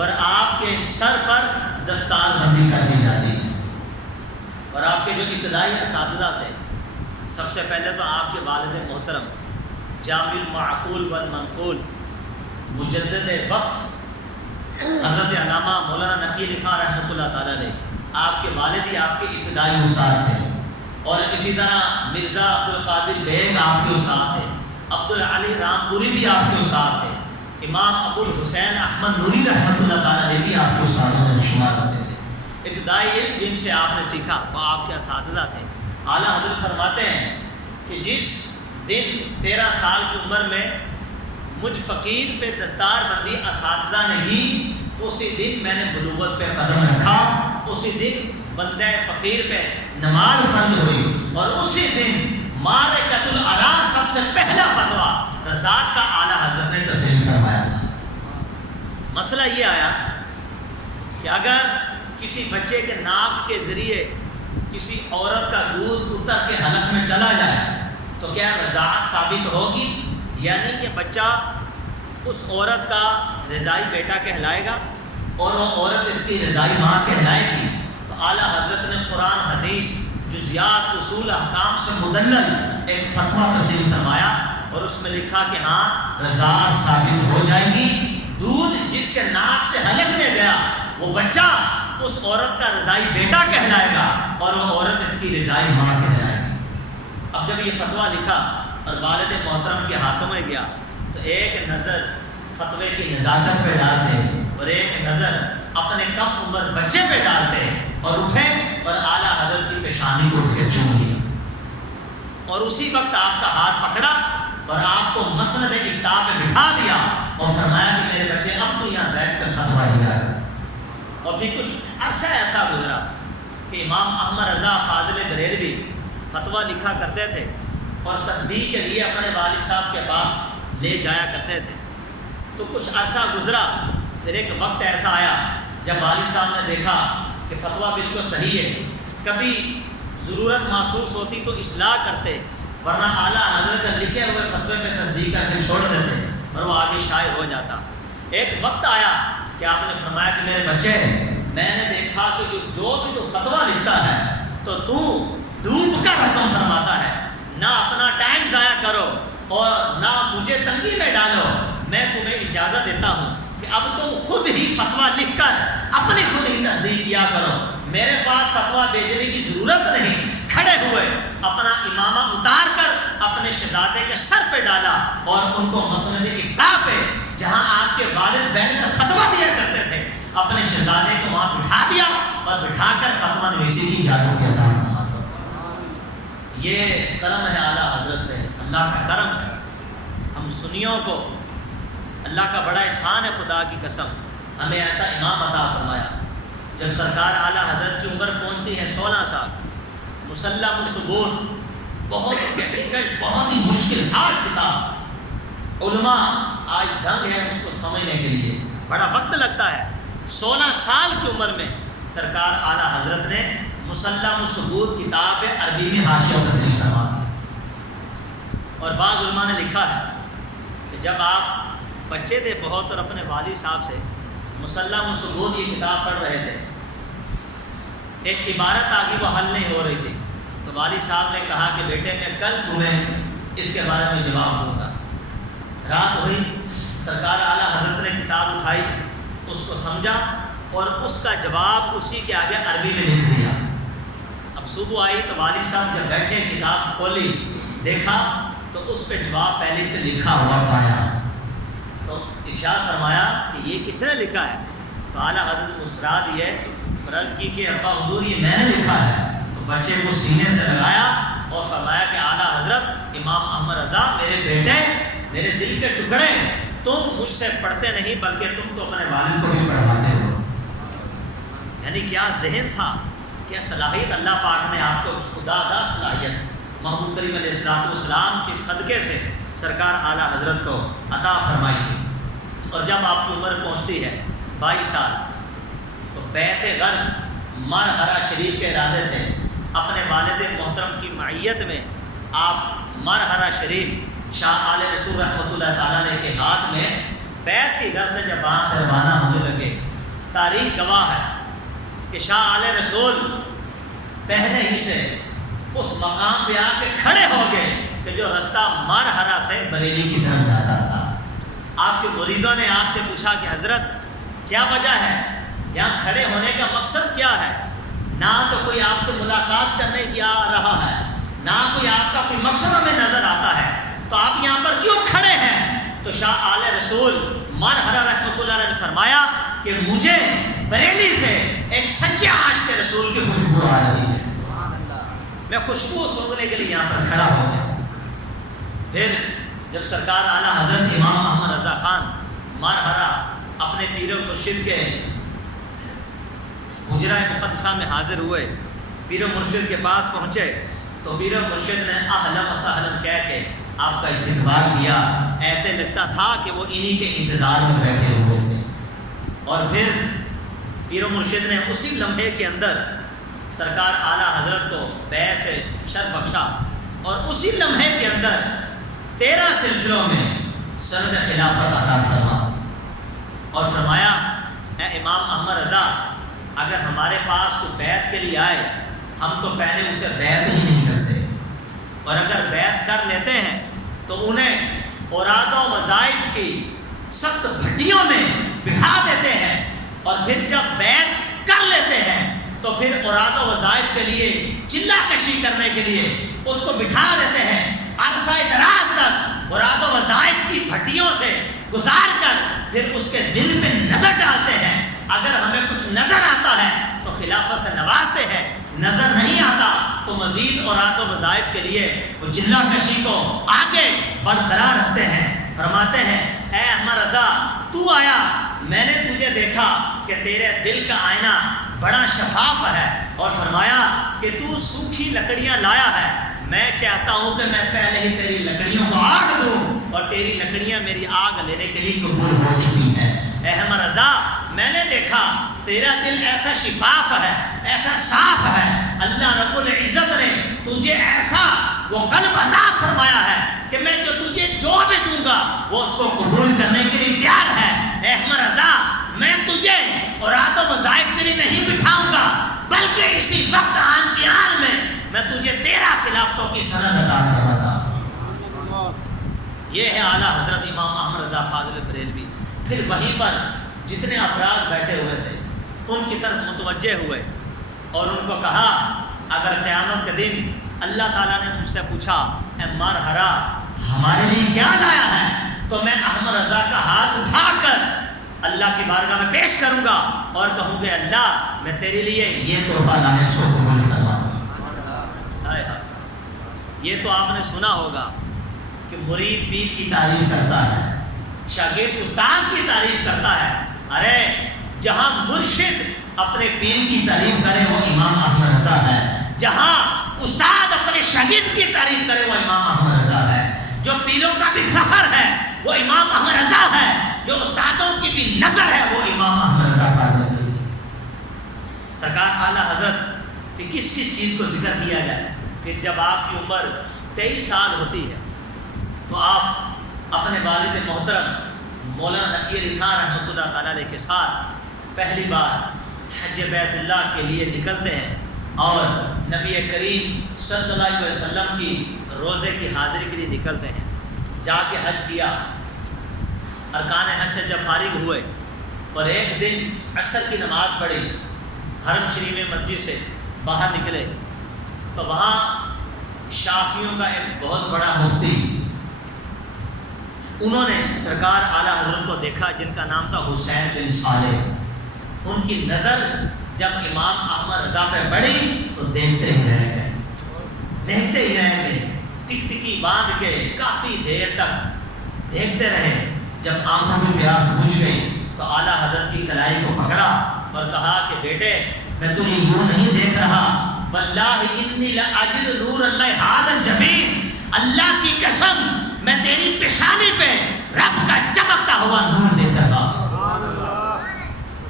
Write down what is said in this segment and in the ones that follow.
اور آپ کے سر پر دستار بندی کر دی جاتی ہے۔ اور آپ کے جو ابتدائی اساتذہ سے سب سے پہلے تو آپ کے والد محترم جامع المعقول والمنقول مجدد وقت حضرت علامہ مولانا نقی علی خان رحمۃ اللہ تعالیٰ علیہ، آپ کے والد ہی آپ کے ابتدائی استاد تھے، اور اسی طرح مرزا عبدالقادر بیگ آپ کے استاد تھے، عبدالعلی رامپوری بھی آپ کے استاد تھے، امام ابو الحسین احمد نوری رحمۃ اللہ تعالیٰ علیہ بھی آپ کے استادوں میں شمار ہوتے تھے۔ ابتدائی علم جن سے آپ نے سیکھا وہ آپ کے اساتذہ تھے۔ اعلیٰ حضرت فرماتے ہیں کہ جس دن 13 سال کی عمر میں مجھ فقیر پہ دستار بندی اساتذہ نے کی، اسی دن میں نے بلوغت پہ قدم رکھا، اسی دن بندہ فقیر پہ نماز فرض ہوئی، اور اسی دن معرکۃ العراء سب سے پہلا فتویٰ رضاعت کا اعلیٰ حضرت نے تسلیم فرمایا۔ مسئلہ یہ آیا کہ اگر کسی بچے کے ناک کے ذریعے کسی عورت کا دودھ اتر کے حلق میں چلا جائے تو کیا رضاعت ثابت ہوگی؟ یعنی کہ بچہ اس عورت کا رضائی بیٹا کہلائے گا اور وہ عورت اس کی رضائی ماں کہلائے گی۔ تو اعلیٰ حضرت نے قرآن حدیث جزیات اصول احکام سے مدلل ایک فتویٰ تسلیم فرمایا، اور اس میں لکھا کہ ہاں رضاعت ثابت ہو جائے گی۔ دودھ جس کے ناک سے حلق میں گیا وہ بچہ اس عورت کا رضائی بیٹا کہلائے گا، اور وہ عورت اس کی رضائی ماں کہلائے گی۔ اب جب یہ فتویٰ لکھا اور والد محترم کے ہاتھوں میں گیا تو ایک نظر فتوے کی نزاکت پہ ڈالتے اور ایک نظر اپنے کم عمر بچے پہ ڈالتے، اور اٹھے اور اعلیٰ حضرت کی پیشانی کو اٹھ کے چوم لیا، اور اسی وقت آپ کا ہاتھ پکڑا اور آپ کو مسند افتاء پہ بٹھا دیا اور فرمایا کہ میرے بچے اب تو یہاں بیٹھ کر فتویٰ دیا کر۔ اور پھر کچھ عرصہ ایسا گزرا کہ امام احمد رضا فاضل بریلوی فتویٰ لکھا کرتے تھے اور تصدیق کے لیے اپنے والد صاحب کے پاس لے جایا کرتے تھے۔ تو کچھ عرصہ گزرا، پھر ایک وقت ایسا آیا جب والد صاحب نے دیکھا کہ فتویٰ بالکل صحیح ہے، کبھی ضرورت محسوس ہوتی تو اصلاح کرتے، ورنہ اعلیٰ حضرت لکھے ہوئے فتوے میں تصدیق کر کے چھوڑ دیتے اور وہ آگے شائع ہو جاتا۔ ایک وقت آیا کہ آپ نے فرمایا کہ میرے بچے، میں نے دیکھا کہ جو بھی تو فتویٰ لکھتا ہے تو ڈوب کر حکم فرماتا ہے، نہ اپنا ٹائم ضائع کرو اور نہ مجھے تنگی میں ڈالو، میں تمہیں اجازت دیتا ہوں کہ اب تم خود ہی فتویٰ لکھ کر اپنی خود ہی تصدیق کیا کرو، میرے پاس فتویٰ بھیجنے کی ضرورت نہیں۔ کھڑے ہوئے اپنا امامہ اتار کر اپنے شہزادے کے سر پہ ڈالا اور ان کو مسند افتاء پہ، جہاں آپ کے والد بیٹھ کر فتویٰ دیا کرتے تھے، اپنے شہزادے کو وہاں بٹھا دیا اور بٹھا کر فتویٰ نویسی کی اجازت عطا فرما۔ یہ کرم ہے اعلیٰ حضرت پہ، اللہ کا کرم ہے۔ ہم سنیوں کو اللہ کا بڑا احسان ہے، خدا کی قسم ہمیں ایسا امام عطا فرمایا۔ جب سرکار اعلیٰ حضرت کی عمر پہنچتی ہے 16 سال، مسلم الثبوت بہت ڈیفیکلٹ، بہت ہی مشکل ہارڈ کتاب، علماء آج دنگ ہے اس کو سمجھنے کے لیے، بڑا وقت لگتا ہے۔ 16 سال کی عمر میں سرکار اعلیٰ حضرت نے مسلم الثبوت کتاب عربی میں حاشیہ تسلیم فرما دی، اور بعض علماء نے لکھا ہے کہ جب آپ بچے تھے بہت اور اپنے والد صاحب سے مسلم الثبوت یہ کتاب پڑھ رہے تھے، ایک عبارت آگے وہ حل نہیں ہو رہی تھی، تو والد صاحب نے کہا کہ بیٹے میں کل تمہیں اس کے بارے میں جواب دوں گا۔ رات ہوئی، سرکار اعلیٰ حضرت نے کتاب اٹھائی، اس کو سمجھا اور اس کا جواب اسی کے آگے عربی میں لکھ دیا۔ اب صبح آئی تو والد صاحب جب بیٹھے کتاب کھولی، دیکھا تو اس پہ جواب پہلے سے لکھا ہوا پایا، تو ارشاد فرمایا کہ یہ کس نے لکھا ہے؟ تو اعلیٰ حضرت مسکرا دیے، عرض کی کہ ابا حضور یہ میں نے لکھا ہے۔ تو بچے کو سینے سے لگایا اور فرمایا کہ اعلیٰ حضرت امام احمد رضا میرے بیٹے، میرے دل کے ٹکڑے، تم مجھ سے پڑھتے نہیں بلکہ تم تو اپنے والد کو بھی پڑھاتے ہو۔ یعنی کیا ذہن تھا، کیا صلاحیت اللہ پاک نے آپ کو خدا دا صلاحیت محمود کریم علیہ السلام کے صدقے سے سرکار اعلیٰ حضرت کو عطا فرمائی تھی۔ اور جب آپ کی عمر پہنچتی ہے 22 سال تو بیت غرض مرحرہ شریف کے ارادے تھے، اپنے والد محترم کی معیت میں آپ مرحرہ شریف شاہ آل رسول رحمۃ اللہ تعالیٰ علیہ کے ہاتھ میں بیت کی غرض سے جب وہاں سے روانہ ہونے لگے تاریخ گواہ ہے کہ شاہ آل رسول پہلے ہی سے اس مقام پہ آ کے کھڑے ہو گئے کہ جو رستہ مارہرا سے بریلی کی طرف جاتا تھا۔ آپ کے مریدوں نے آپ سے پوچھا کہ حضرت کیا وجہ ہے، یہاں کھڑے ہونے کا مقصد کیا ہے؟ نہ تو کوئی آپ سے ملاقات کرنے کی آ رہا ہے، نہ کوئی آپ کا کوئی مقصد ہمیں نظر آتا ہے، تو آپ یہاں پر کیوں کھڑے ہیں؟ تو شاہ آل رسول مارہرا رحمۃ اللہ علیہ نے فرمایا کہ مجھے بریلی سے ایک سچے عاشق رسول کی خوشبو آ رہی ہے، میں خوشبو سونگنے کے لیے یہاں پر کھڑا ہو گیا۔ پھر جب سرکار اعلیٰ حضرت امام احمد رضا خان مارہرا اپنے پیر و مرشد کے حجرہ مقدسہ میں حاضر ہوئے، پیر و مرشد کے پاس پہنچے تو پیر و مرشد نے اہلا و سہلا کہہ کے آپ کا استقبال کیا، ایسے لگتا تھا کہ وہ انہی کے انتظار میں بیٹھے ہوئے تھے۔ اور پھر پیر و مرشد نے اسی لمحے کے اندر سرکار اعلیٰ حضرت کو بیعت سے شرف بخشا، اور اسی لمحے کے اندر 13 سلسلوں میں سند خلافت عطا فرما، اور فرمایا اے امام احمد رضا اگر ہمارے پاس کوئی بیعت کے لیے آئے ہم تو پہلے اسے بیعت ہی نہیں کرتے، اور اگر بیعت کر لیتے ہیں تو انہیں اوراد و وظائف کی سخت بھٹیوں میں بٹھا دیتے ہیں، اور پھر جب بیعت کر لیتے ہیں تو پھر اوراد و وظائف کے لیے چلہ کشی کرنے کے لیے اس کو بٹھا دیتے ہیں، عرصہ دراز تک اوراد و وظائف کی بھٹیوں سے گزار کر پھر اس کے دل میں نظر ڈالتے ہیں، اگر ہمیں کچھ نظر آتا ہے تو خلافت سے نوازتے ہیں، نظر نہیں آتا تو مزید اوراد و وظائف کے لیے وہ چلہ کشی کو آگے برقرار رکھتے ہیں۔ فرماتے ہیں اے احمد رضا تو آیا، میں نے تجھے دیکھا کہ تیرے دل کا آئینہ بڑا شفاف ہے، اور فرمایا کہ تو سوکھی لکڑیاں لایا ہے، میں چاہتا ہوں کہ میں پہلے ہی تیری لکڑیوں کو آگ دوں، اور تیری لکڑیاں میری آگ لینے کے لیے قبول ہو چکی ہیں۔ اے احمد رضا میں نے دیکھا تیرا دل ایسا شفاف ہے، ایسا صاف ہے، اللہ رب العزت نے تجھے ایسا وہ قلب عطا فرمایا ہے کہ میں جو تجھے جو بھی دوں گا وہ اس کو قبول کرنے کے لیے تیار ہے۔ اے احمد رضا میں تجھے اوراد و وظائف کے لیے نہیں بٹھاؤں گا، بلکہ اسی وقت آن کی آن میں تجھے 13 خلافتوں کی سند عطا فرماتا ہوں۔ یہ ہے اعلیٰ حضرت امام احمد رضا فاضل بریلوی۔ پھر وہیں پر جتنے افراد بیٹھے ہوئے تھے ان کی طرف متوجہ ہوئے اور ان کو کہا اگر قیامت کے دن اللہ تعالیٰ نے مجھ سے پوچھا اے مارہرا ہمارے لیے کیا لایا ہے، تو میں احمد رضا کا ہاتھ اٹھا کر اللہ کی بارگاہ میں پیش کروں گا اور کہوں گے اللہ میں تیرے لیے یہ تحفہ لایا سو قبول فرما۔ یہ تو آپ نے سنا ہوگا کہ مرید پیر کی تعریف کرتا ہے، شاگرد استاد کی تعریف کرتا ہے، ارے جہاں مرشد اپنے پیر کی تعریف کرے وہ امام احمد رضا ہے، جہاں استاد اپنے شاگرد کی تعریف کرے وہ امام احمد رضا ہے، جو پیروں کا بھی فخر ہے وہ امام احمد رضا ہے، جو استادوں کی بھی نظر ہے وہ امام احمد رضا ہے۔ سرکار اعلیٰ حضرت کہ کس کس چیز کو ذکر کیا جائے کہ جب آپ کی عمر 23 سال ہوتی ہے تو آپ اپنے والد محترم مولانا نقی علی خان رحمۃ اللہ تعالیٰ علیہ کے ساتھ پہلی بار حج بیت اللہ کے لیے نکلتے ہیں اور نبی کریم صلی اللہ علیہ وسلم کی روزے کی حاضری کے لیے نکلتے ہیں، جا کے حج کیا، ارکان حج سے جب فارغ ہوئے اور ایک دن عصر کی نماز پڑھی، حرم شریف مسجد سے باہر نکلے تو وہاں شافعیوں کا ایک بہت بڑا مفتی انہوں نے سرکار اعلیٰ حضرت کو دیکھا جن کا نام تھا حسین بن صالح، ان کی نظر جب امام احمد رضا پہ بڑھی تو دیکھتے ہی رہ گئے، دیکھتے ہی رہ گئے، ٹک ٹکی باندھ کے کافی دیر تک دیکھتے رہے۔ جب آنکھوں میں پیاس بجھ گئی تو اعلیٰ حضرت کی کلائی کو پکڑا اور کہا کہ بیٹے میں تجھے یوں نہیں دیکھ رہا، واللہ انی لاجد نور اللہ ھذا الجبین، اللہ کی قسم میں تیری پیشانی پہ رب کا چمکتا ہوا نور دیکھتا تھا۔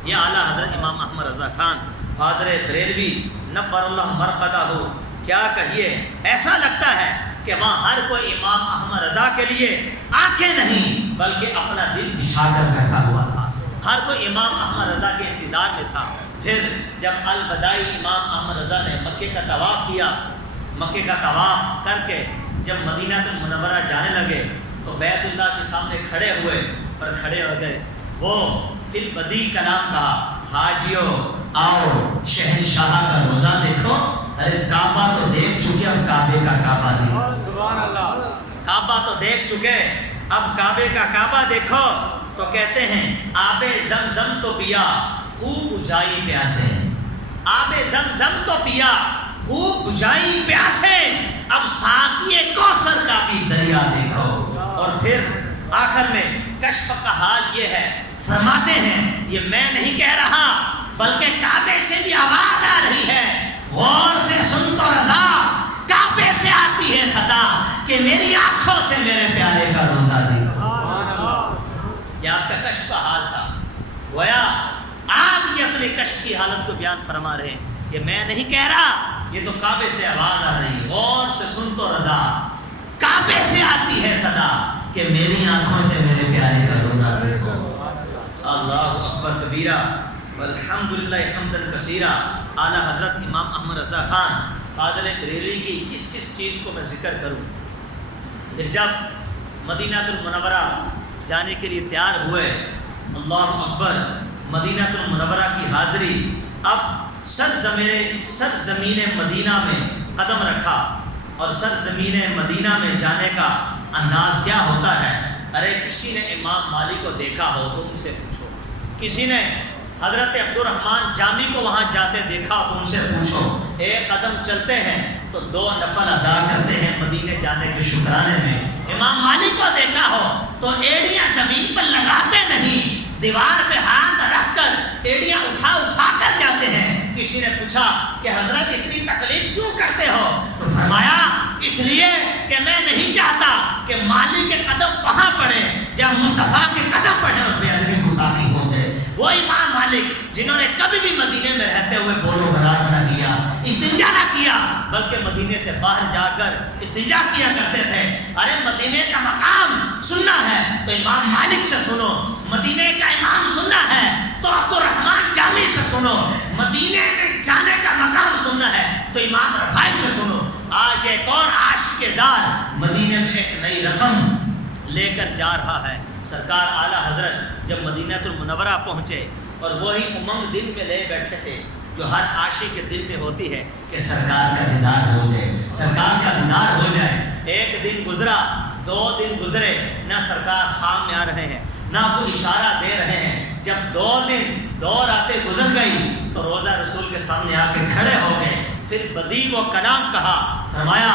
یہ اعلیٰ حضرت امام احمد رضا خان فاضل بریلوی نور اللہ مرقدہ ہو، کیا کہیے ایسا لگتا ہے کہ وہاں ہر کوئی امام احمد رضا کے لیے آنکھیں نہیں بلکہ اپنا دل بچھا کر بیٹھا ہوا تھا۔ ہر کوئی امام احمد رضا کے انتظار میں تھا۔ پھر جب الوداعی امام احمد رضا نے مکے کا طواف کیا، مکے کا طواف کر کے جب مدینہ المنورہ جانے لگے تو بیت اللہ کے سامنے کھڑے ہوئے اور کھڑے ہو گئے، وہ فی البدیع کلام کہا، حاجیو آؤ شہنشاہ کا روزہ دیکھو، ارے کعبہ تو دیکھ چکے، اب کعبے کا کعبہ دیکھو۔ سبحان اللہ۔ کعبہ تو دیکھ چکے، اب کعبے کا کعبہ دیکھو۔ تو کہتے ہیں آب زمزم تو پیا خوب بجھائی پیاسے، آب زمزم تو پیا خوب بجھائی پیاسے، اب ساقی کوثر کا بھی دریا دیکھو۔ اور پھر آخر میں کشف کا حال یہ ہے، فرماتے ہیں یہ میں نہیں کہہ رہا بلکہ کعبے سے بھی آواز آ رہی ہے، غور سے سن تو رضا، کعبے سے آتی ہے صدا کہ میری آنکھوں سے میرے پیارے کا روزہ دیکھو۔ یہ آپ کا کشف کا حال تھا، گویا آپ یہ اپنے کشف کی حالت کو بیان فرما رہے ہیں، یہ میں نہیں کہہ رہا، یہ تو کعبے سے آواز آ رہی ہے، غور سے سن تو رضا، کعبے سے آتی ہے صدا کہ میری آنکھوں سے میرے پیارے کا روزہ دیکھو۔ اللہ اکبر کبیرہ والحمدللہ حمدا کثیرہ۔ اعلیٰ حضرت امام احمد رضا خان فاضل بریلوی کی کس کس چیز کو میں ذکر کروں۔ پھر جب مدینہ المنورہ جانے کے لیے تیار ہوئے، اللہ اکبر، مدینہ المنورہ کی حاضری، اب سرزمین مدینہ میں قدم رکھا، اور سرزمین مدینہ میں جانے کا انداز کیا ہوتا ہے؟ ارے کسی نے امام مالک کو دیکھا ہو تو ان سے پوچھو، کسی نے حضرت عبد الرحمن جامی کو وہاں جاتے دیکھا تو ان سے پوچھو، ایک قدم چلتے ہیں تو 2 نفل ادا کرتے ہیں مدینے جانے کے شکرانے میں۔ امام مالک کو دیکھا ہو تو ایڑیاں زمین پر لگاتے نہیں، دیوار پہ ہاتھ رکھ کر ایڑیاں اٹھا اٹھا کر جاتے ہیں۔ کسی نے پوچھا کہ حضرت اتنی تکلیف کیوں کرتے ہو؟ تو فرمایا اس لیے کہ میں نہیں چاہتا کہ مالی کے قدم وہاں پڑے جب مصطفیٰ کے قدم پڑے اور بے ادبی گستاخی ہو جائے۔ وہ امام مالک جنہوں نے کبھی بھی مدینے میں رہتے ہوئے بولو براز نہ کیا، استنجا نہ کیا، بلکہ مدینے سے باہر جا کر استنجا کیا کرتے تھے۔ ارے مدینے کا مقام سننا ہے تو امام مالک سے سنو، مدینے کا امام سننا ہے تو عبد الرحمن جامی سے سنو، مدینے میں جانے کا مقام سننا ہے تو امام رفاعی سے سنو۔ آج ایک اور عاشق زار مدینے میں ایک نئی رقم لے کر جا رہا ہے۔ سرکار اعلیٰ حضرت جب مدینہ المنورہ پہنچے اور وہی امنگ دل میں لے بیٹھے تھے جو ہر عاشق کے دل میں ہوتی ہے کہ سرکار کا دیدار ہو جائے، سرکار کا دیدار ہو جائے۔ ایک دن گزرا، 2 دن گزرے، نہ سرکار خام میں آ رہے ہیں نہ کوئی اشارہ دے رہے ہیں۔ جب 2 دن 2 راتیں گزر گئی تو روزہ رسول کے سامنے آ کے کھڑے ہو گئے۔ پھر بدیع و کلام کہا، فرمایا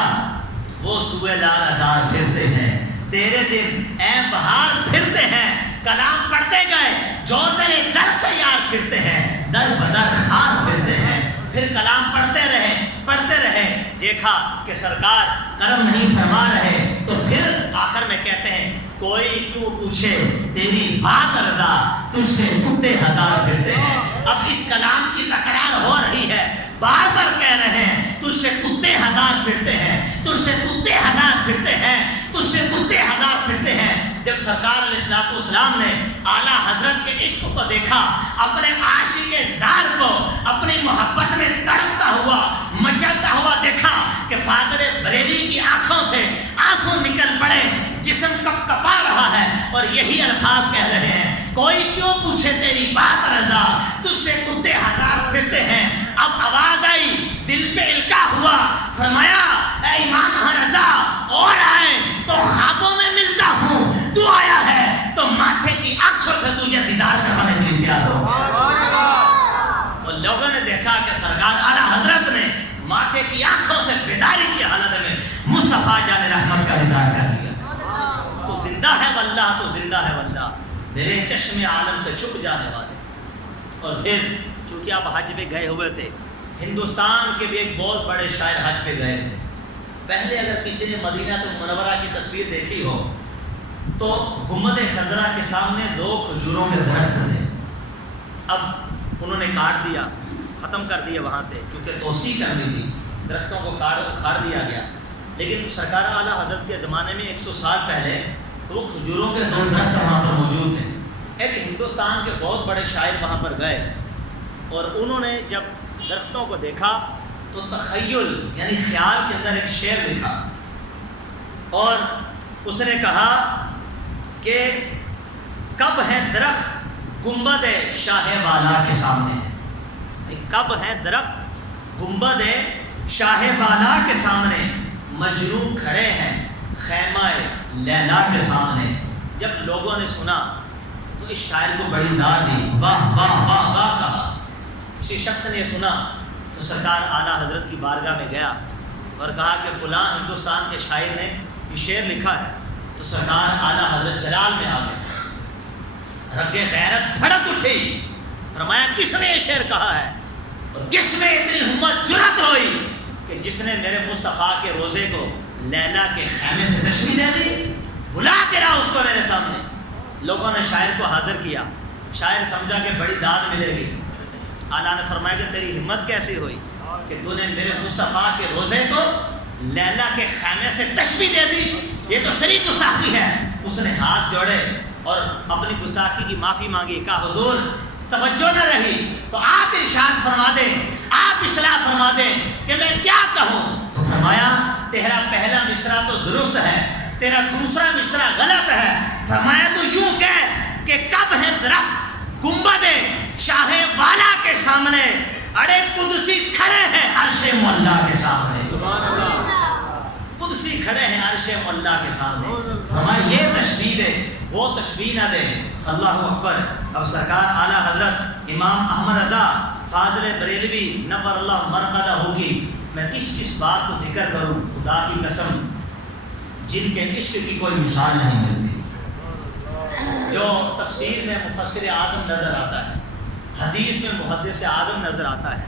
وہ سوئے لال ہزار پھرتے ہیں، تیرے دن اے بہار پھرتے ہیں، کلام پڑھتے گئے جو تیرے در سے یار پھرتے ہیں، در بدر ہار پھرتے ہیں۔ پھر کلام پڑھتے رہے، دیکھا کہ سرکار کرم نہیں فرما رہے، تو پھر آخر میں کہتے ہیں کوئی کیوں پوچھے تیری بات رضا، تجھ سے کتے ہزار پھرتے ہیں۔ اب اس کلام کی تکرار ہو رہی ہے، بار بار کہہ رہے ہیں تجھ سے کتے ہزار پھرتے ہیں، تجھ سے کتے ہزار پھرتے ہیں، تجھ سے کتے ہزار پھرتے ہیں۔ جب سرکار علیہ الصلوۃ والسلام نے اعلیٰ حضرت کے عشق کو دیکھا، اپنے عاشق زار کو اپنی محبت میں تڑپتا ہوا مچلتا ہوا دیکھا کہ فاضل بریلوی کی آنکھوں سے آنسو نکل پڑے، جسم کپ کپا رہا ہے اور یہی الفاظ کہہ رہے ہیں، کوئی کیوں پوچھے تیری بات رضا، تجھ سے کتے ہزار پھرتے ہیں۔ اب آواز آئی، دل پہ القاء ہوا، فرمایا اے امام رضا اور آئے تو خوابوں میں ملتا ہوں، تو آیا ہے تو ماتھے کی آنکھوں سے تجھے دیدار کروانے کے لیے تیار ہو گیا۔ اور لوگوں نے دیکھا کہ سرکار اعلیٰ حضرت نے ماتھے کی آنکھوں سے بیداری کی حالت میں مصطفیٰ جان رحمت کا دیدار کر لیا۔ تو زندہ ہے واللہ، تو زندہ ہے واللہ، میرے چشم عالم سے چھپ جانے والے۔ اور پھر چونکہ آپ حج پہ گئے ہوئے تھے، ہندوستان کے بھی ایک بہت بڑے شاعر حج پہ گئے تھے۔ پہلے اگر کسی نے مدینہ المنورہ کی تصویر دیکھی ہو تو گنبد خضرا کے سامنے 2 کھجوروں کے درخت تھے، اب انہوں نے کاٹ دیا، ختم کر دیا وہاں سے، کیونکہ توسیع کرنی تھی، درختوں کو کاٹ دیا گیا۔ لیکن سرکار اعلیٰ حضرت کے زمانے میں 100 سال پہلے 2 کھجوروں کے 2 درخت وہاں پر موجود ہیں۔ ایک ہندوستان کے بہت بڑے شاعر وہاں پر گئے اور انہوں نے جب درختوں کو دیکھا تو تخیل یعنی خیال کے اندر ایک شعر لکھا اور اس نے کہا کہ کب ہے درخت گنبد شاہ والا کے سامنے، کب ہے درخت گنبد شاہ والا کے سامنے، مجنو کھڑے ہیں خیمہ لیلا کے سامنے۔ جب لوگوں نے سنا تو اس شاعر کو بڑی داد دی، واہ واہ واہ واہ کہا۔ کسی شخص نے یہ سنا تو سرکار اعلیٰ حضرت کی بارگاہ میں گیا اور کہا کہ فلاں ہندوستان کے شاعر نے یہ شعر لکھا ہے، تو سرکار اعلیٰ حضرت جلال میں آ گئے، رگ غیرت بھڑک اٹھی، فرمایا کس نے یہ شعر کہا ہے اور کس میں اتنی ہمت جرأت ہوئی کہ جس نے میرے مصطفیٰ کے روزے کو لیلا کے خیمے سے تشبیہ دے دی، بلا کے لاؤ اس کو میرے سامنے۔ لوگوں نے شاعر کو حاضر کیا، شاعر سمجھا کہ بڑی داد ملے گی۔ اعلیٰ نے فرمایا کہ تیری ہمت کیسی ہوئی کہ تو نے میرے مصطفیٰ کے روزے کو لیلا کے خیمے سے تشبیہ دے دی، یہ تو سری گستاخی ہے۔ اس نے ہاتھ جوڑے اور اپنی گستاخی کی معافی مانگی، کہا حضور توجہ نہ رہی تو آپ ارشاد فرما دیں، آپ اصلاح فرما دیں کہ میں کیا کہوں۔ تو فرمایا تیرا پہلا مصرع تو درست ہے، تیرا دوسرا مصرع غلط ہے۔ فرمایا تو یوں کہہ کہ کب ہے درخت گنبد شاہ والا کے سامنے، اڑے قدسی کھڑے ہیں عرش مولا کے سامنے، سبحان اللہ، قدسی کھڑے ہیں عرش مولا کے سامنے۔ فرمایا یہ تشبیہ دے، وہ تشبیہ نہ دے۔ اللہ اکبر۔ اب سرکار اعلیٰ حضرت امام احمد رضا فاضل بریلوی نور اللہ مرقدہ ہوگی، میں کس بات کو ذکر کروں، خدا کی قسم جن کے عشق کی کوئی مثال نہیں ملتی، جو تفسیر میں مفسر اعظم نظر آتا ہے، حدیث میں محدث اعظم نظر آتا ہے،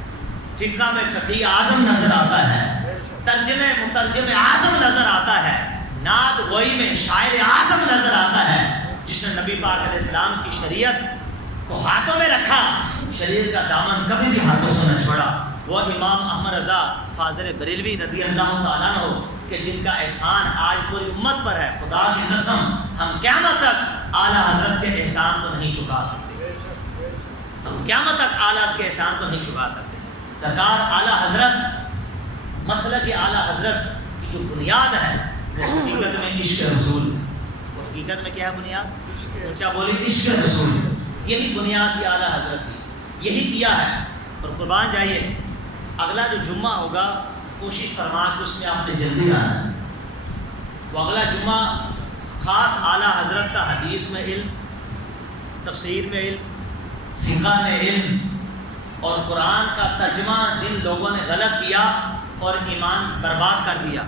فقہ میں فقیہ اعظم نظر آتا ہے، ترجمے مترجم اعظم نظر آتا ہے، نعت گوئی میں شاعر اعظم نظر آتا ہے، جس نے نبی پاک علیہ السلام کی شریعت کو ہاتھوں میں رکھا، شریعت کا دامن کبھی بھی ہاتھوں سے نہ چھوڑا، وہ امام احمد رضا فاضل بریلوی رضی اللہ تعالیٰ عنہ کہ جن کا احسان آج پوری امت پر ہے۔ خدا کی قسم ہم قیامت تک اعلیٰ حضرت کے احسان کو نہیں چکا سکتے، ہم قیامت تک اعلیٰ کے احسان کو نہیں چکا سکتے۔ سرکار اعلیٰ حضرت مسلک اعلیٰ حضرت کی جو بنیاد ہے وہ حقیقت میں عشق رسول، وہ حقیقت میں کیا ہے بنیاد؟ اونچا بولی عشق رسول، یہی بنیاد تھی اعلیٰ حضرت کی، یہی کیا ہے۔ اور قربان جائیے اگلا جو جمعہ ہوگا کوشش فرما کہ اس میں آپ نے جلدی آنا ہے، وہ اگلا جمعہ خاص اعلیٰ حضرت کا حدیث میں علم، تفسیر میں علم، فقہ میں علم اور قرآن کا ترجمہ جن لوگوں نے غلط کیا اور ایمان برباد کر دیا،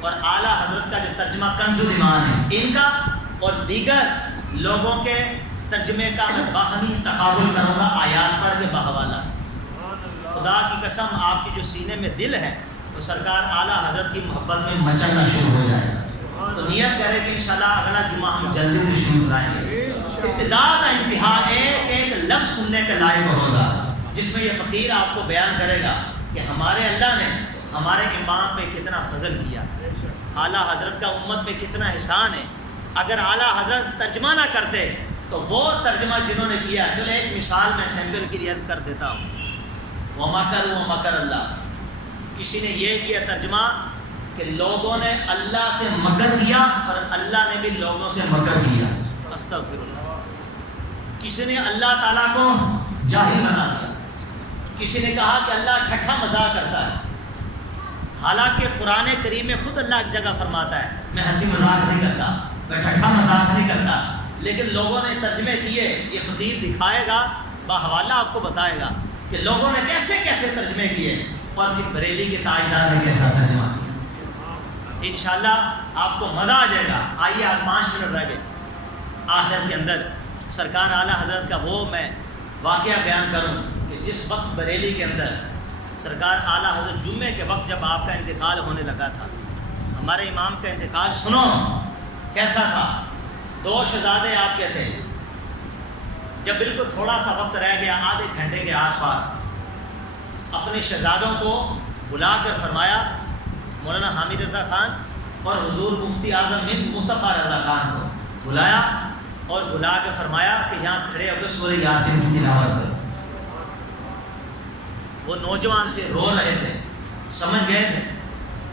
اور اعلیٰ حضرت کا جو ترجمہ کنز الایمان ہے ان کا اور دیگر لوگوں کے ترجمے کا میں باہمی تقابل کروں گا آیات پڑھ کے بحوالہ۔ خدا کی قسم آپ کی جو سینے میں دل ہے وہ سرکار اعلیٰ حضرت کی محبت میں مچلنا شروع ہو جائے گا۔ تو نیت کرے کہ انشاءاللہ اگلا جمعہ ہم جلدی تشریف لائیں گے، ابتدا کا انتہا ایک لفظ سننے کے لائق ہوگا، جس میں یہ فقیر آپ کو بیان کرے گا کہ ہمارے اللہ نے ہمارے امام پہ کتنا فضل کیا، اعلیٰ حضرت کا امت پہ کتنا احسان ہے۔ اگر اعلیٰ حضرت ترجمہ نہ کرتے تو وہ ترجمہ جنہوں نے کیا، چلو ایک مثال میں سیمپل کی ریاض کر دیتا ہوں، وَمَكَرُوا وَمَكَرَ اللَّهُ، کسی نے یہ کیا ترجمہ کہ لوگوں نے اللہ سے مکر کیا اور اللہ نے بھی لوگوں سے مکر کیا، استغفر اللہ۔ کسی نے اللہ تعالیٰ کو جاہل بنا دیا، کسی نے کہا کہ اللہ ٹھٹھا مذاق کرتا ہے، حالانکہ قرآن کریم میں خود اللہ ایک جگہ فرماتا ہے میں ہنسی مذاق نہیں کرتا، میں ٹھٹھا مذاق نہیں کرتا، لیکن لوگوں نے ترجمے کیے۔ یہ فقیر دکھائے گا، باحوالہ آپ کو بتائے گا کہ لوگوں نے کیسے کیسے ترجمے کیے اور پھر بریلی کے تاجدار نے کیسا ترجمہ کیا۔ انشاءاللہ آپ کو مزہ آ جائے گا۔ آئیے آپ 5 منٹ رہ گئے، آخر کے اندر سرکار اعلیٰ حضرت کا وہ میں واقعہ بیان کروں کہ جس وقت بریلی کے اندر سرکار اعلیٰ حضرت جمعے کے وقت جب آپ کا انتقال ہونے لگا تھا، ہمارے امام کا انتقال سنو کیسا تھا۔ 2 شہزادے آپ کے تھے، جب بالکل تھوڑا سا وقت رہ گیا، آدھے گھنٹے کے آس پاس، اپنے شہزادوں کو بلا کر فرمایا، مولانا حامد رضا خان اور حضور مفتی اعظم ہند مصطفیٰ رضا خان کو بلایا اور بلا کے فرمایا کہ یہاں کھڑے ہو کے سورہ یاسین کی تلاوت کرو۔ وہ نوجوان تھے، رو رہے تھے، سمجھ گئے تھے۔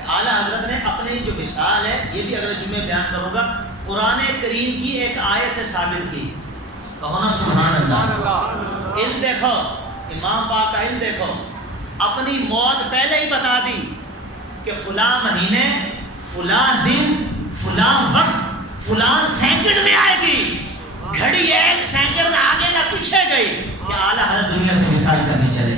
اعلیٰ حضرت نے اپنی جو مثال ہے یہ بھی اگلے جمعے بیان کروں گا، قرآن کریم کی ایک آیت سے ثابت کی۔ کہو نا سبحان اللہ۔ علم دیکھو، امام پاک کا علم دیکھو، اپنی موت پہلے ہی بتا دی کہ فلاں مہینے، فلاں دن، فلاں وقت، فلاں سیکنڈ میں آئے گی، گھڑی ایک سیکنڈ آگے نہ پیچھے گئی کہ اعلیٰ حضرت دنیا سے مثال کرنی چلے۔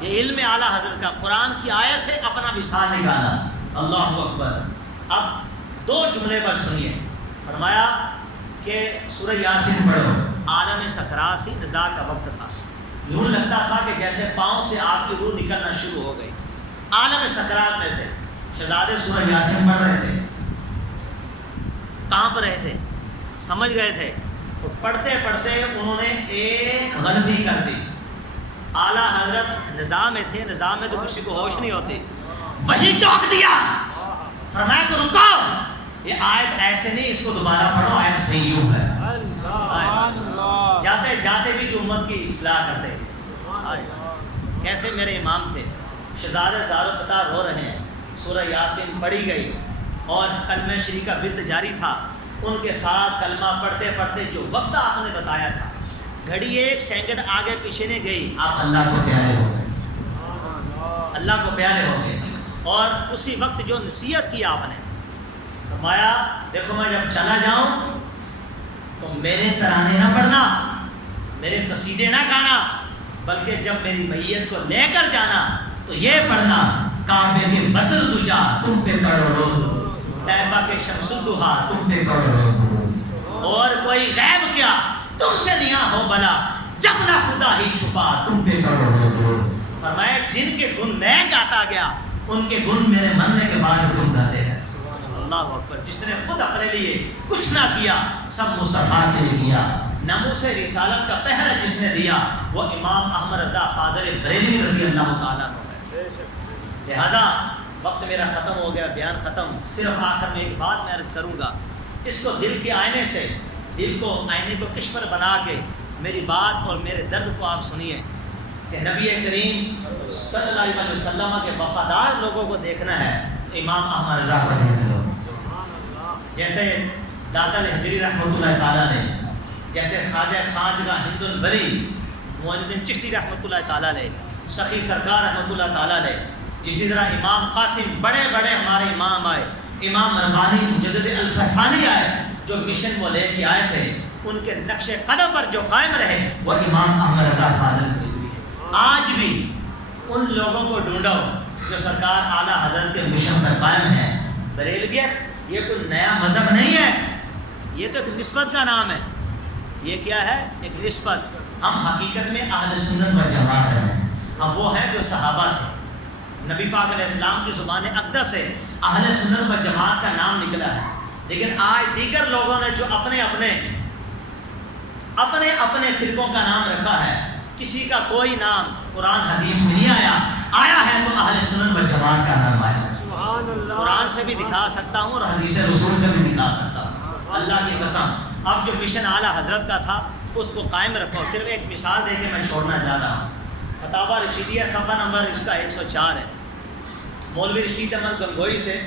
یہ علم اعلیٰ حضرت کا، قرآن کی آیت سے اپنا مثال نکالا۔ اللہ اکبر۔ اب دو جملے پر سنیے، فرمایا کہ سورہ یاسین پڑھو، عالم سکرات سی نزاع کا وقت تھا، یوں لگتا تھا کہ جیسے پاؤں سے آپ کی روح نکلنا شروع ہو گئی۔ عالم سکرات میں سے شہزادے سورہ یاسین پڑھ رہے تھے، کانپ رہے تھے، سمجھ گئے تھے، تو پڑھتے پڑھتے انہوں نے ایک غلطی کر دی۔ اعلیٰ حضرت نظام میں تھے، نظام میں تو کسی کو ہوش نہیں ہوتی، وہی ٹوک دیا، فرمایا کہ رکو، یہ آیت ایسے نہیں، اس کو دوبارہ پڑھو، آیت صحیح یوں ہے۔ جاتے جاتے بھی جو امت کی اصلاح کرتے ہیں۔ کیسے میرے امام تھے، شہزادہ زارو پتہ رو رہے ہیں، سورہ یاسین پڑھی گئی اور کلمہ شریف کا ورد جاری تھا، ان کے ساتھ کلمہ پڑھتے پڑھتے جو وقت آپ نے بتایا تھا، گھڑی ایک سیکنڈ آگے پیچھے نہیں گئی، آپ اللہ کو پیارے ہو گئے، اللہ کو پیارے ہو گئے۔ اور اسی وقت جو نصیحت کی آپ نے، فرمایا دیکھو میں جب چلا جاؤں تو میرے ترانے نہ پڑھنا، میرے قصیدے نہ گانا، بلکہ جب میری میت کو لے کر جانا تو یہ پڑھنا، کعبے کے بدر دجا تم پہ کروڑوں درود، طیبہ کے شمس الدہا تم پہ کروڑوں درود، اور کوئی غیب کیا تم سے نیا ہو بلا، جب نہ خدا ہی چھپا تم پہ کروڑوں درود۔ فرمایا جن کے گن میں گاتا گیا ان کے گن میرے مرنے کے بعد تم گاتے ہیں۔ اللہ اکبر۔ جس نے خود اپنے لیے کچھ نہ کیا، سب مصطفیٰ کے لیے کیا۔ ناموس رسالت کا پہرا جس نے دیا وہ امام احمد رضا فاضل بریلوی رضی اللہ تعالیٰ عنہ ہے۔ لہذا وقت میرا ختم ہو گیا، بیان ختم، صرف آخر میں ایک بات میں عرض کروں گا، اس کو دل کے آئینے سے، دل کو آئینے کو کشور بنا کے میری بات اور میرے درد کو آپ سنیے کہ نبی کریم صلی اللہ علیہ وسلم کے وفادار لوگوں کو دیکھنا ہے، امام احمد رضا کو دیکھ لو۔ جیسے داتا الحجری رحمۃ اللہ تعالیٰ نے، جیسے خواجہ خواجہ ہند الولی معین الدین چشتی رحمۃ اللہ تعالیٰ نے، سخی سرکار رحمۃ اللہ تعالیٰ نے، اسی طرح امام قاسم، بڑے بڑے ہمارے امام آئے، امام ربانی مجدد الفسانی آئے، جو مشن وہ لے کے آئے تھے، ان کے نقش قدم پر جو قائم رہے وہ امام احمد رضا فاضل بریلوی ہے۔ آج بھی ان لوگوں کو ڈھونڈو جو سرکار اعلیٰ حضرت کے مشن پر قائم ہے۔ بریلویت یہ کوئی نیا مذہب نہیں ہے، یہ تو ایک نسبت کا نام ہے۔ یہ کیا ہے؟ ایک نسبت۔ ہم حقیقت میں اہل سنت و جماعت ہیں، ہم وہ ہیں جو صحابہ تھے۔ نبی پاک علیہ السلام کی زبان اقدس سے اہل سنت و جماعت کا نام نکلا ہے، لیکن آج دیگر لوگوں نے جو اپنے فرقوں کا نام رکھا ہے، کسی کا کوئی نام قرآن حدیث میں نہیں آیا، آیا ہے تو اہل سنت و جماعت کا نام آیا۔ قرآن سے بھی دکھا سکتا ہوں اور حدیث رسول سے بھی دکھا سکتا ہوں، اللہ کی قسم۔ اب جو مشن اعلیٰ حضرت کا تھا اس کو قائم رکھو۔ صرف ایک مثال دے کے میں چھوڑنا چاہ رہا ہوں۔ فتاویٰ رشیدیہ صفحہ نمبر اس کا 104 ہے۔ مولوی رشید احمد گنگوئی سے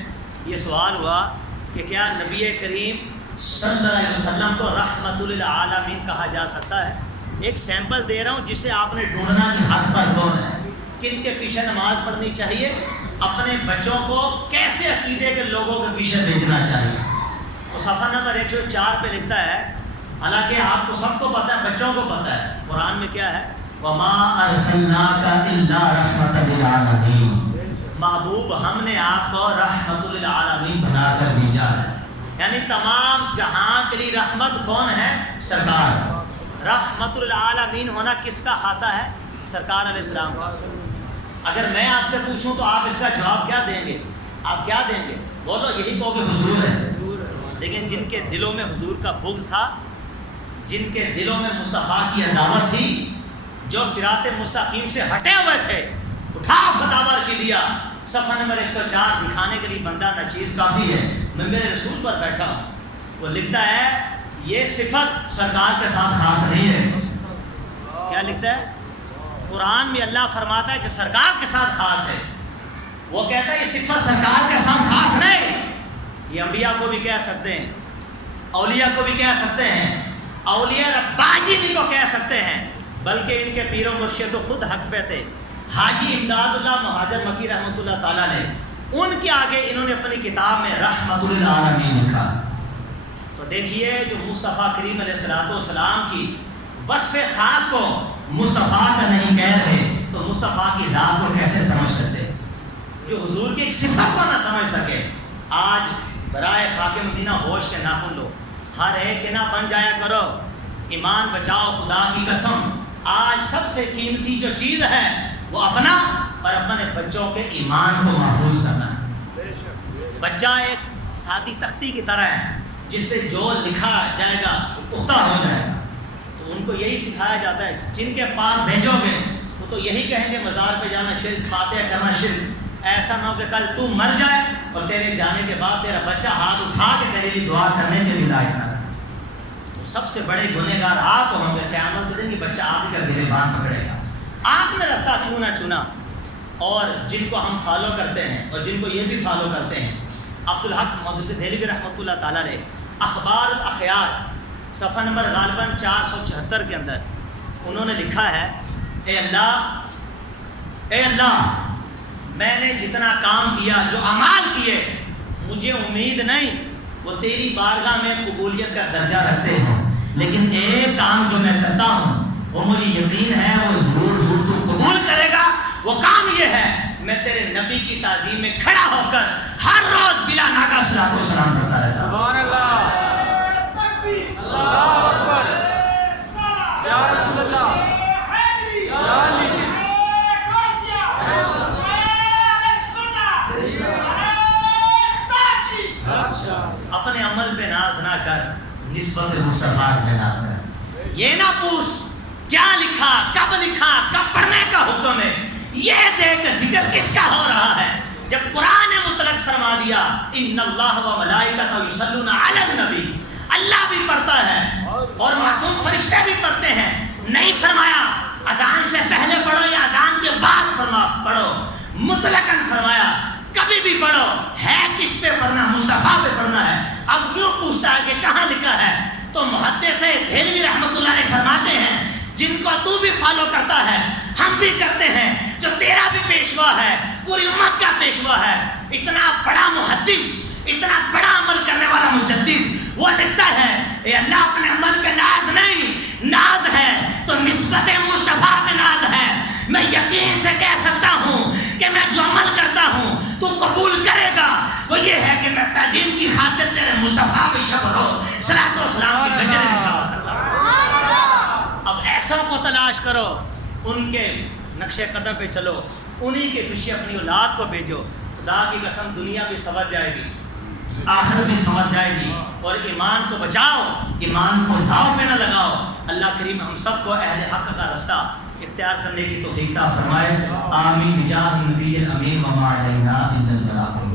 یہ سوال ہوا کہ کیا نبی کریم صلی اللہ علیہ وسلم کو رحمت للعالمین کہا جا سکتا ہے؟ ایک سیمپل دے رہا ہوں جسے آپ نے ڈھونڈنا کہ حق پر کون ہے، کن کے پیچھے نماز پڑھنی چاہیے، اپنے بچوں کو کیسے عقیدے کے لوگوں کے پیچھے بھیجنا چاہیے۔ تو صفحہ نمبر 104 پہ لکھتا ہے، حالانکہ آپ کو سب کو پتہ ہے، بچوں کو پتہ ہے، قرآن میں کیا ہے؟ وَمَا أَرْسَلْنَاكَ إِلَّا رَحْمَةً لِلْعَالَمِينَ، محبوب ہم نے آپ کو رحمت للعالمین بنا کر بھیجا ہے، یعنی تمام جہاں کے لیے رحمت کون ہے؟ سرکار۔ رحمت للعالمین ہونا کس کا خاصہ ہے؟ سرکار علیہ السلام کا۔ اگر میں آپ سے پوچھوں تو آپ اس کا جواب کیا دیں گے؟ آپ کیا دیں گے؟ بولو، یہی کہو کہ حضور ہے۔ لیکن جن کے دلوں میں حضور کا بغض تھا، جن کے دلوں میں مصطفیٰ کی عداوت تھی، جو صراط مستقیم سے ہٹے ہوئے تھے، اٹھا فتاویٰ رشیدیہ صفحہ نمبر 104 دکھانے کے لیے بندہ نچیز کافی ہے۔ میں میرے رسول پر بیٹھا ہوں، وہ لکھتا ہے یہ صفت سرکار کے ساتھ خاص نہیں ہے. کیا لکھتا ہے قرآن میں؟ اللہ فرماتا ہے کہ سرکار کے ساتھ خاص ہے. وہ کہتا ہے یہ صفت سرکار کے ساتھ خاص نہیں. یہ انبیاء کو بھی کہہ سکتے ہیں، اولیاء کو بھی کہہ سکتے ہیں، اولیاء ربانی بھی کو کہہ سکتے ہیں، بلکہ ان کے پیر و مرشد تو خود حق پہ تھے. حاجی امداد اللہ مہاجر مکی رحمۃ اللہ تعالیٰ نے ان کے آگے انہوں نے اپنی کتاب میں رحمت للعالمین لکھا. تو دیکھیے جو مصطفیٰ کریم علیہ الصلوۃ والسلام کی وصف خاص کو مصطفیٰ کا نہیں کہہ رہے تو مصطفیٰ کی ذات کو کیسے سمجھ سکتے؟ جو حضور کی ایک صفت کو نہ سمجھ سکے. آج برائے خاک مدینہ ہوش کے ناخن لو، ہر ایک کے نہ بن جایا کرو. ایمان بچاؤ خدا کی قسم. آج سب سے قیمتی جو چیز ہے وہ اپنا اور اپنے بچوں کے ایمان کو محفوظ کرنا ہے. بچہ ایک سادی تختی کی طرح ہے جس پہ جو لکھا جائے گا وہ پختہ ہو جائے گا. تو ان کو یہی سکھایا جاتا ہے. جن کے پاس بھیجو گے وہ تو یہی کہیں گے مزار پہ جانا شرک، فاتحہ کرنا شرک. ایسا نہ ہو کہ کل تو مر جائے اور تیرے جانے کے بعد تیرا بچہ ہاتھ اٹھا کے تیرے لیے دعا کرنے کے لیے لائق نہ رہے. تو سب سے بڑے گنہگار آپ ہوں گے. قیامت کے دن یہ بچہ آپ کا گریبان پکڑے گا. آپ نے رستہ کیوں نہ چنا؟ اور جن کو ہم فالو کرتے ہیں اور جن کو یہ بھی فالو کرتے ہیں، عبدالحق محدث دہلوی رحمۃ اللہ تعالیٰ نے اخبار الاخیار صفحہ نمبر غالباً 476 کے اندر انہوں نے لکھا ہے، اے اللہ میں نے جتنا کام کیا، جو اعمال کیے، مجھے امید نہیں وہ تیری بارگاہ میں قبولیت کا درجہ رکھتے ہوں، لیکن ایک کام جو میں کرتا ہوں وہ مجھے یقین ہے وہ ضرور تو قبول کرے گا. وہ کام یہ ہے میں تیرے نبی کی تعظیم میں کھڑا ہو کر ہر روز بلا ناغہ صلاۃ و سلام کرتا رہتا ہوں. سبحان اللہ، اللہ اکبر، یا رسول اللہ، یا علی. اپنے عمل پہ ناز نہ کر، نسبت مصطفیٰ پہ ناز کر. یہ نہ پوچھ کیا لکھا، کب لکھا، کب پڑھنے کا حکم ہے. یہ دیکھ ذکر کس کا ہو رہا ہے. جب قرآن مطلق فرما دیا ان اللہ و ملائکتہ یصلون علی النبی، اللہ بھی پڑھتا ہے اور معصوم فرشتے بھی پڑھتے ہیں. نہیں فرمایا اذان سے پہلے پڑھو یا اذان کے بعد پڑھو، مطلقاً فرمایا کبھی بھی پڑھو. ہے کس پہ پڑھنا؟ مصطفیٰ پہ پڑھنا ہے. اب کیوں پوچھتا ہے کہ کہاں لکھا ہے؟ تو محدث دہلوی رحمۃ اللہ علیہ فرماتے ہیں جن کو تو بھی فالو کرتا ہے ہم بھی کرتے ہیں، جو تیرا بھی پیشوا ہے، پوری امت کا پیشوا ہے، اتنا بڑا محدث، اتنا بڑا عمل کرنے والا مجدد، وہ لکھتا ہے اے اللہ اپنے عمل پہ ناز نہیں، ناز ہے تو نسبت مصطفیٰ پہ ناز ہے. میں یقین سے کہہ سکتا ہوں کہ میں جو عمل کرتا ہوں تو قبول کرے گا. وہ یہ ہے کہ میں تعظیم کی خاطر تیرے مصطفیٰ پہ شب رو صلاۃ و سلام کی گجر نشان کرتا ہوں. اب ایسوں کو تلاش کرو، ان کے نقش قدم پہ چلو، انہی کے پیچھے اپنی اولاد کو بھیجو. خدا کی قسم دنیا بھی سمجھ جائے گی، آخرت بھی سمجھ جائے گی. اور ایمان کو بچاؤ، ایمان کو داؤ پہ نہ لگاؤ. اللہ کریم ہم سب کو اہل حق کا رستہ اختیار کرنے کی توفیق عطا فرمائے. آمین بجاہ النبی الامین وما علینا الا البلاغ.